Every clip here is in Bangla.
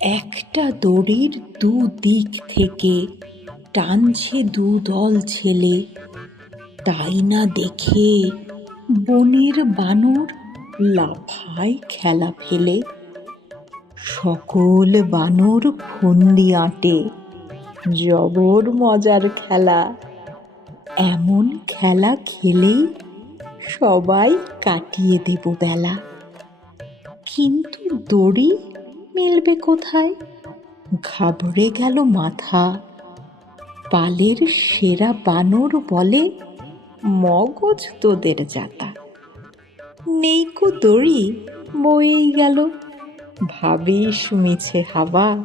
একটা দড়ির দুদিক থেকে টানছে দু দল ছেলে। তাই না দেখে বনের বানর লাফায় খেলা ফেলে। সকল বানর ফন্দি আঁটে, জবর মজার খেলা। এমন খেলা খেলেই সবাই কাটিয়ে দেব বেলা। কিন্তু দড়ি মিলবে কোথায়? ঘাবড়ে গেল মাথা। পালের সেরা বানর বলে মগজ তোদের যাতা। নেইকো দড়ি, বয়েই গেল। ভাবিস মিছে হাওয়া।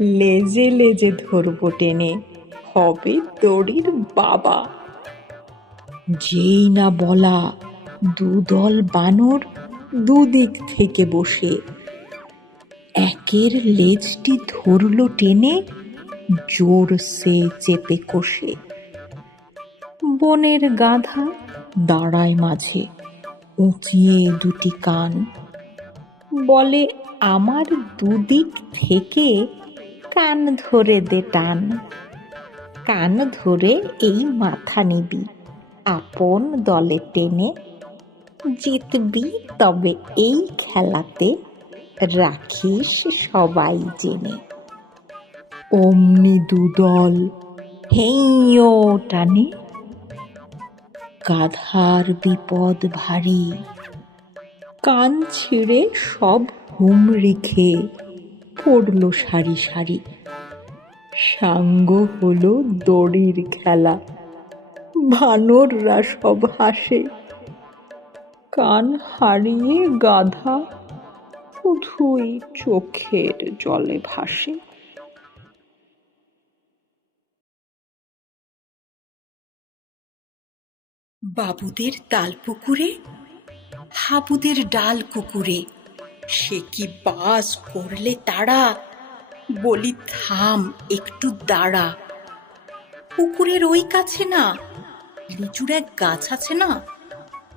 লেজে লেজে ধরবো টেনে, হবে দড়ির বাবা। যেই না বলা, দুদল বানর দুদিক থেকে বসে। একের লেজটি ধরল টেনে, জোরসে চেপে কষে। বনের গাধা দাঁড়ায় মাঝে, উঁচিয়ে দুটি কান। বলে, আমার দুদিক থেকে কান ধরে দে টান। কান ধরে এই মাথা নিবি। আপন দলে টেনে জিতবি, তবে এই খেলাতে রাখিস সবাই জেনে। অমনি দুদল হেইও টানে। গাধার বিপদ ভারী। কান ছিঁড়ে সব হুমড়ি খেয়ে পড়ল সারি সারি। সাঙ্গ হলো দড়ির খেলা। বানররা সব হাসে। কান হারিয়ে গাধা শুধুই চোখের জলে ভাসে। বাবুদের তাল পুকুরে হাবুদের ডাল কুকুরে সে কি বাস করলে তারা? বলি, থাম, একটু দাঁড়া। পুকুরের ওই কাছে না, লিচুর এক গাছ আছে না?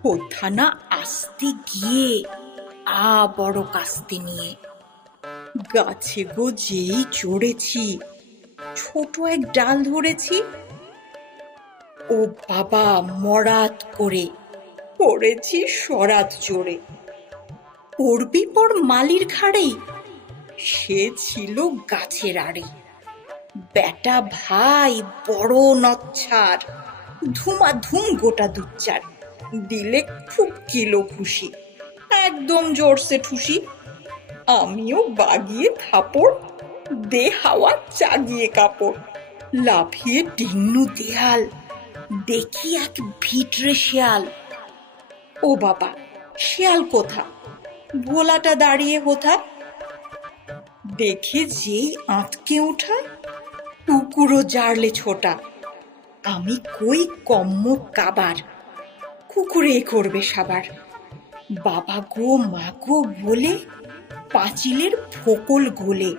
কোথা না আসতে গিয়ে আ বড় কাস্তে নিয়ে। গাছে গো যেই চড়েছি, ছোট এক ডাল ধরেছি। ও বাবা, মরাত করে পড়েছি সরাত জোরে। পড়বি পর মালির ঘাড়েই সে ছিল গাছের আড়ে। বেটা ভাই, বড় নচ্ছার ধুমা ধুম গোটা দুচ্চার দিলে খুব কিলো খুশি। একদম জোরসে ঠুসি। আমিও বাগিয়ে থাপড় দে হাওয়া চাগিয়ে কাপড়, লাফিয়ে ডিন্নু দেয়াল, দেখি এক ভিটরে শিয়াল। ও বাবা, শিয়াল কোথা ভোলাটা দাঁড়িয়ে কোথায়? দেখে যেই আঁতকে ওঠা কুকুরও জারলে ছোটা। আমি কই কম্ম কাবার? কুকুরে করবে সাবার। বাবা গো, মা গো, বলে পাঁচিলের ফোকল গোলে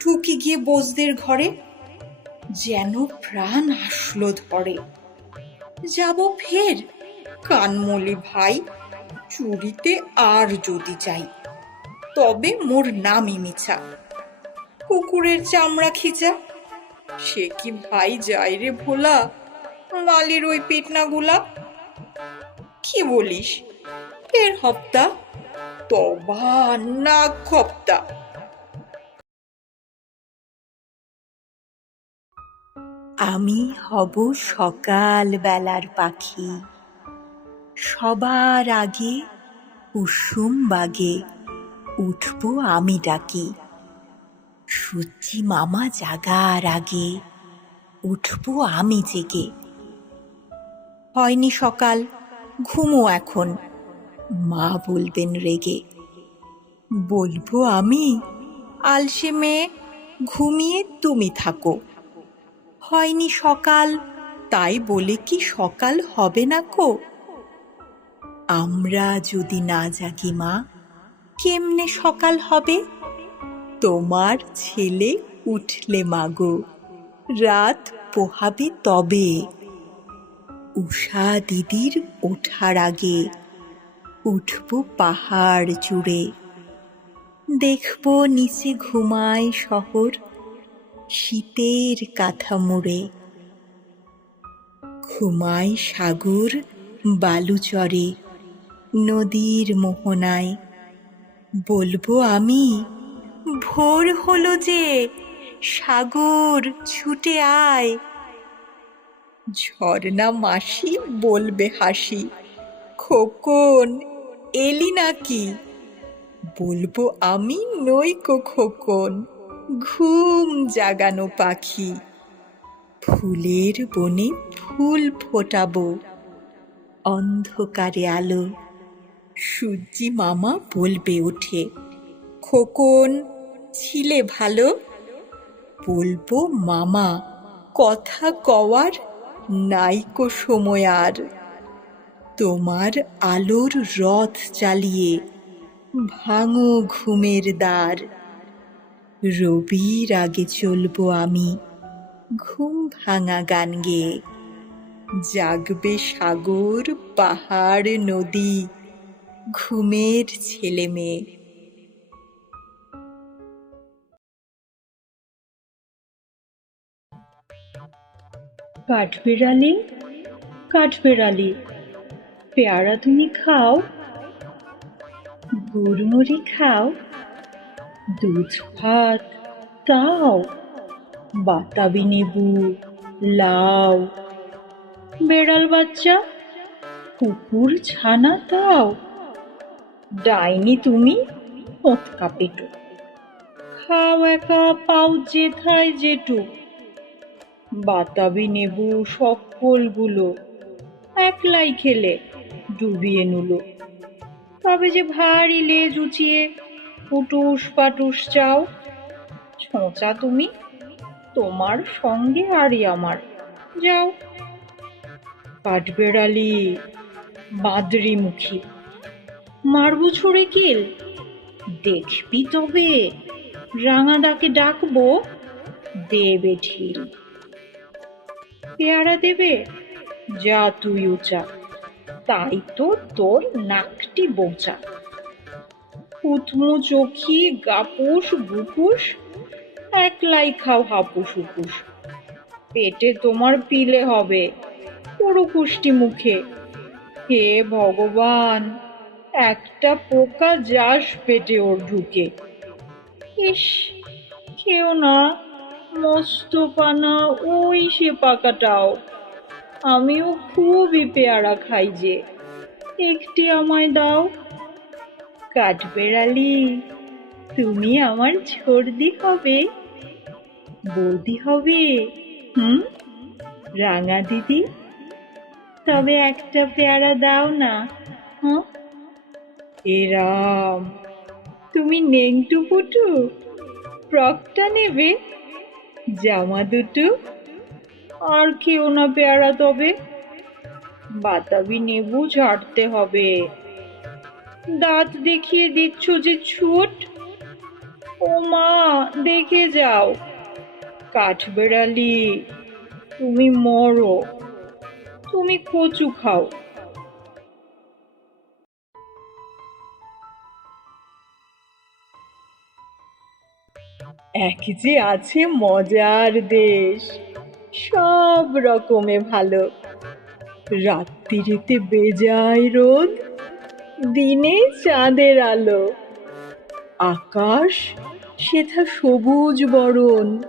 ঢুকি গিয়ে বোসদের ঘরে। যেন প্রাণ আসলো ধরে। যাব ফের? কানমলি ভাই, চুরিতে আর যদি চাই, তবে মোর নামই মিছা। কুকুরের চামড়া খিচা, সে কি ভাই যায় রে ভোলা? মালির ওই পেটনাগুলা? কি বলিস? ফের হপ্তা? তবা না খপ্তা আমি হব সকাল বেলার পাখি। সবার আগে কুসুম বাগে উঠব আমি ডাকি। সূর্যি মামা জাগার আগে উঠব আমি জেগে। হয়নি সকাল, ঘুমো এখন। মা বলবেন রেগে। বলব আমি, আলসে মেয়ে, ঘুমিয়ে তুমি থাকো। হয়নি সকাল, তাই বলে কি সকাল হবে না কো? আমরা যদি না জাগি মা, কেমনে সকাল হবে? তোমার ছেলে উঠলে মাগো রাত পোহাবে তবে। উষা দিদির ওঠার আগে উঠব পাহাড় জুড়ে। দেখব নিচে ঘুমায় শহর শীতের কাঁথা মুড়ে ঘুমায় সাগর বালুচরে নদীর মোহনায়। বলব আমি, ভোর হলো যে সাগর ছুটে আয়। ঝর্ণা মাসি বলবে হাসি, খোকন এলি নাকি? বলব আমি নইকো খোকন, ঘুম জাগানো পাখি। ফুলের বনে ফুল ফোটাবো, অন্ধকারে আলো। সূর্যি মামা বলবে ওঠে, খোকন, ছিলে ভালো? বলব মামা, কথা কওয়ার নাইকো সময় আর। তোমার আলোর রথ চালিয়ে ভাঙো ঘুমের দ্বার। রবির আগে চলবো আমি ঘুম ভাঙা গান গেয়ে। জাগবে সাগর, পাহাড়, নদী, ঘুমের ছেলে মেয়ে। কাঠবেড়ালি কাঠবেড়ালি। পেয়ারা তুমি খাও গুড়মুড়ি খাও, দুধ ভাত তাও বাতাবি নেবু লাউ বেড়াল বাচ্চা, কুকুর ছানা তাও ডাইনি তুমি পোঁতকা পেটো। খাও একা পাও যেথায় যেটুক বাতাবি নেবু সকলগুলো একলাই খেলে ডুবিয়ে নুলো। তবে যে ভারী লেজ উঁচিয়ে পুটুস পাটুস চাও ছোঁচা তুমি, তোমার সঙ্গে আরই আমার। যাও। কাঠবেড়ালি বাদরি মুখী মারবু ছুড়ে কিল। দেখবি তবে, রাঙাদাকে ডাকবো, দেবে ঢিল। পেয়ারা দেবে, যা তুই উচা। তাই তো তোর নাকটি বোচা উথমু চোখি, গাপুস, গুপুস, একলাই খাও হাপুস উপুস পেটে তোমার পিলে হবে পুরো কুষ্টি মুখে। হে ভগবান, একটা পোকা যাস পেটে ওর ঢুকে। ইস, খেও না, মস্ত পানা, ওই সে পাকাটাও। আমিও খুবই পেয়ারা খাই যে। একটি আমায় দাও। কাঠবেড়ালি, তুমি আমার ছর্দি হবে। বৌদি হবে, হুম? রাঙা দিদি, তবে একটা পেয়ারা দাও না হ্যাঁ এরাম তুমি নেংটু পুটু ফ্রকটা নেবে, জামা দুটো আর কেউ না পেয়ারা তবে। বাতাবি নেবু ঝাড়তে হবে। দাঁত দেখিয়ে দিচ্ছ যে ছুট? ও মা, দেখে যাও। কাঠবেড়ালি, তুমি মরো। তুমি কচু খাও। এক যে আছে মজার দেশ। সব রকমে ভালো। রাত্রিতে বেজায় রোদ, দিনে চাঁদের আলো। আকাশ, সেথা সবুজ বরণ,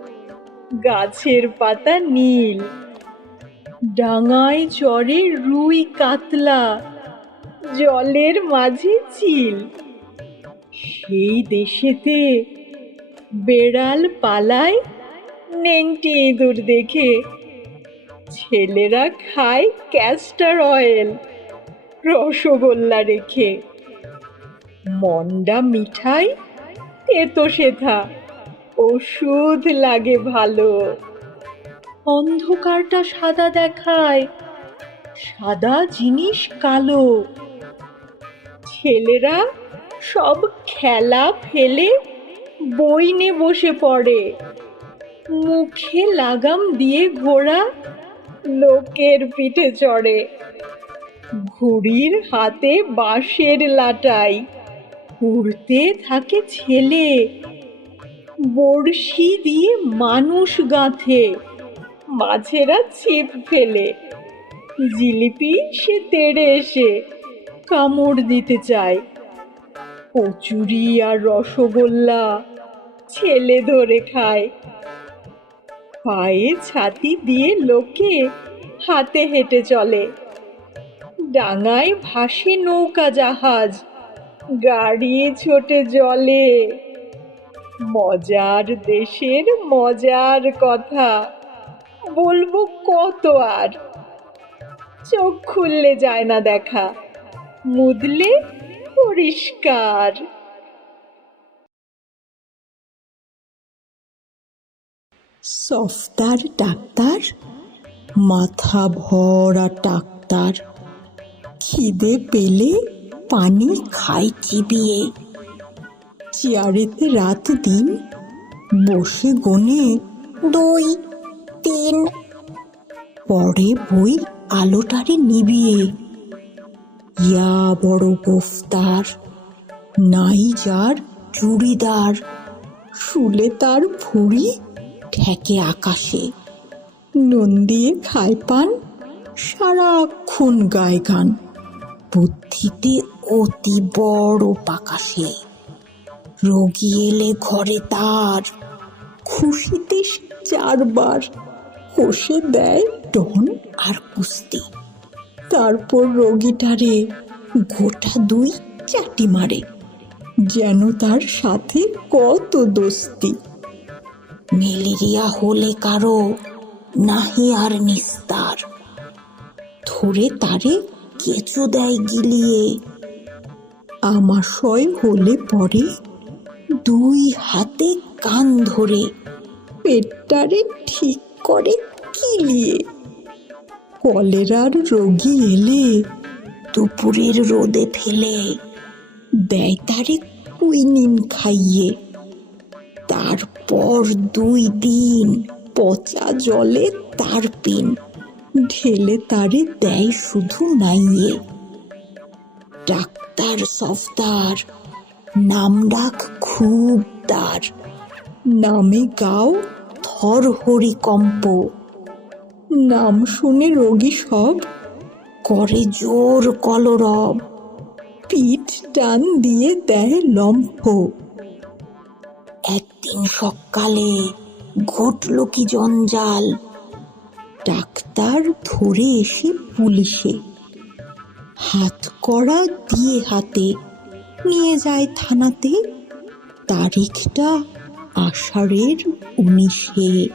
গাছের পাতা নীল। ডাঙায় চড়ে রুই কাতলা, জলের মাঝে চিল। সেই দেশেতে বেড়াল পালায় নেংটি ইঁদুর দেখে ছেলেরা খায় ক্যাস্টার অয়েল রসগোল্লা রেখে। মন্ডা মিঠাই তেতো সেথা, ওষুধ লাগে ভালো। অন্ধকারটা সাদা দেখায়, সাদা জিনিস কালো। ছেলেরা সব খেলা ফেলে বই নে বসে পড়ে। মুখে লাগাম দিয়ে ঘোড়া লোকের পিঠে চড়ে। ঘুড়ির হাতে বাঁশের লাটাই, উড়তে থাকে ছেলে। বড়শি দিয়ে মানুষ গাঁথে মাছেরা ছিপ ফেলে। জিলিপি সে তেড়ে এসে কামড় দিতে চায়। কচুরি আর রসগোল্লা ছেলে ধরে খায়। পায়ে ছাতি দিয়ে লোকে হাতে হেঁটে চলে। ডাঙায় ভাসে নৌকা জাহাজ গাড়ি ছোটে জলে। মজার দেশের মজার কথা, বলব কত আর। চোখ খুললে যায় না দেখা, মুদলে পরিষ্কার। সফতার ডাক্তার? মাথা ভরা ডাক্তার। খিদে পেলে পানি খায় চিবিয়ে। চেয়ারেতে রাত দিন বসে গোনে দুই, তিন। পরে বই আলোটারে নিবিয়ে। ইয়া বড় গোফতার, নাই যার চুড়িদার। শুলে তার ভুঁড়ি ঠেকে আকাশে। নুন দিয়ে খায় পান, সারাক্ষণ গায় গান। বুদ্ধিতে অতি বড় পাকাশে। রোগী এলে ঘরে তার, খুশিতে চারবার কষে দেয় টন আর কুস্তি। তারপর রোগীটারে গোটা দুই চাটি মারে, যেন তার সাথে কত দোস্তি। ম্যালেরিয়া হলে কারও নাহি আর নিস্তার। ধরে তারে কেঁচো দেয় গিলিয়ে। আমাশয় হলে পরে দুই হাতে কান ধরে পেটটারে ঠিক করে কিলিয়ে কলেরার রোগী এলে দুপুরের রোদে ফেলে, দেয় তারে কুইনিন খাইয়ে। তারপর দুই দিন পচা জলে তার পিন। ঢেলে তারে দেয় শুধু নাইয়ে ডাক্তার সফতার নাম ডাক খুব তার। নামে গাও থর হরি কম্প। নাম শুনে রোগী সব করে জোর কলরব। পিঠ টান দিয়ে দেয় লম্ফ। একদিন সকালে ঘটল কি জঞ্জাল? ডাক্তার ধরে এসে পুলিশে। হাত করা দিয়ে হাতে নিয়ে যায় থানাতে। তারিখটা আষাঢ়ের উনিশে।